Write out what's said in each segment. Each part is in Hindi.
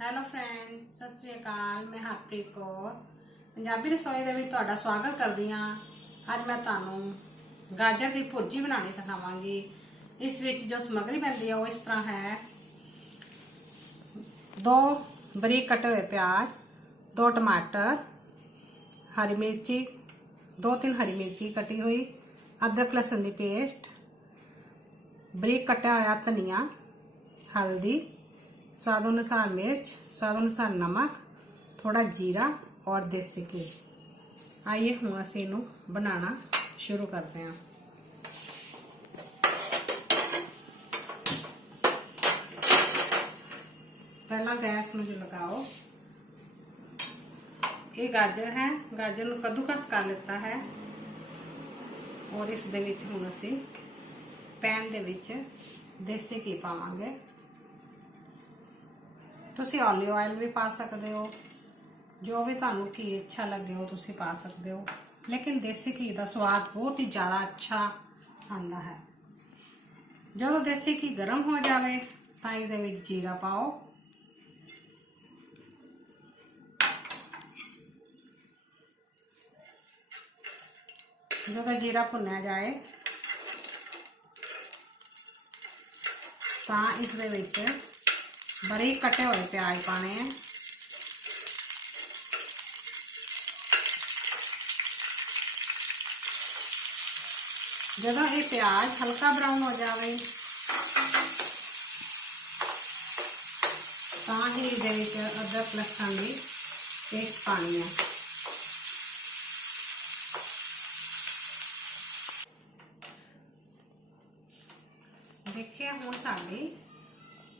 हेलो फ्रेंड्स, सत श्री अकाल। मैं हरप्रीत कौर पंजाबी रसोई दे विच तुहाडा स्वागत करदी हां। अज मैं तुहानूं गाजर की भुर्जी बनानी सिखावांगी। इस विच जो समग्री पैंदी है वो इस तरह है। 2 बरीक कटे हुए प्याज, 2 टमाटर, हरी मिर्ची, 2-3 हरी मिर्ची कटी हुई, अदरक लहसुन की पेस्ट, बरीक कटा हुआ धनिया, हल्दी, स्वाद अनुसार मिर्च, स्वाद अनुसार नमक, थोड़ा जीरा और देसी घी। आइए हम असीं इनू बनाना शुरू करते हैं। पहला गैस में जो लगाओ, ये गाजर है, गाजर नू कद्दूकस कर लेता है और इस दे विच हुण असीं पैन दे विच देसी घी पावांगे। तुसी ऑलिव ऑयल भी पा सकते हो, जो भी तुहानू घी अच्छा लगे हो तुसी पा सकते हो, लेकिन देसी घी का स्वाद बहुत ही ज़्यादा अच्छा आता है। जो देसी घी गर्म हो जाए तो इहदे विच जीरा पाओ, जो जीरा भुनया जाए तो इस दे विच बारीक कटे हुए प्याज पाने हैं। जब ये प्याज हल्का ब्राउन हो जाए तो ही इहदे विच अदरक लहसुन की पेस्ट पानी है। देखिए हुण साडी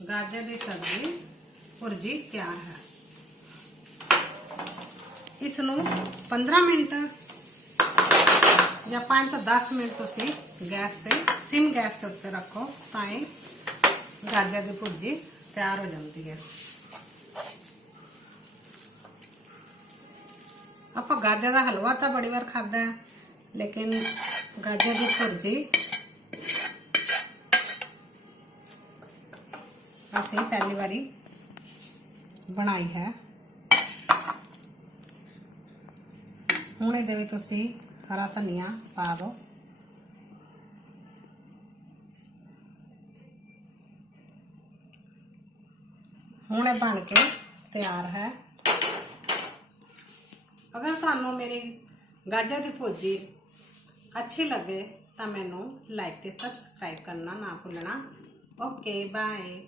गाजर की सब्जी भुर्जी तैयार है। इसनू 15 मिनट या 5 तो 10 मिनट तुसी गैस ते सिम गैस के उत्ते रखो ताकि गाजर की भुर्जी तैयार हो जाती है। आप गाजर का हलवा तो बड़ी बार खादा है, लेकिन गाजर की भुर्जी असीं पहली बारी बनाई है। हुण इहदे विच तुसीं हरा धनिया पा दो। हुण ये बन के तैयार है। अगर तुहानूं मेरी गाजर की भुर्जी अच्छी लगे तो मैनूं लाइक ते सबसक्राइब करना ना भुलना। Okay bye.